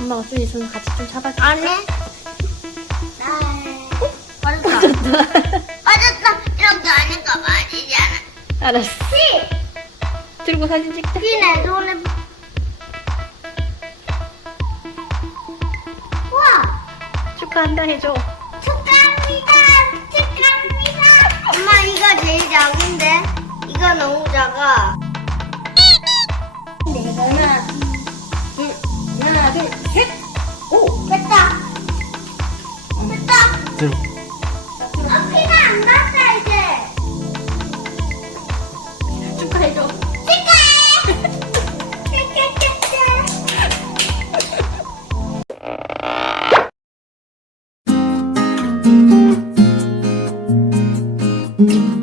엄마가 준이 손 같이 좀 잡아줄까? 안 해? 나. 빠졌다. 빠졌다. 이렇게 하니까 빠지잖아. 알았어. 피! 들고 사진 찍자. 피내 손에. 우와! 축하한다 해줘. 축하합니다. 축하합니다. 엄마 이거 제일 작은데? 이거 너무 작아. 네, 하 네. 커피가 안 갔다 이제. 축하해줘. 축하해. 축하해. 축하해.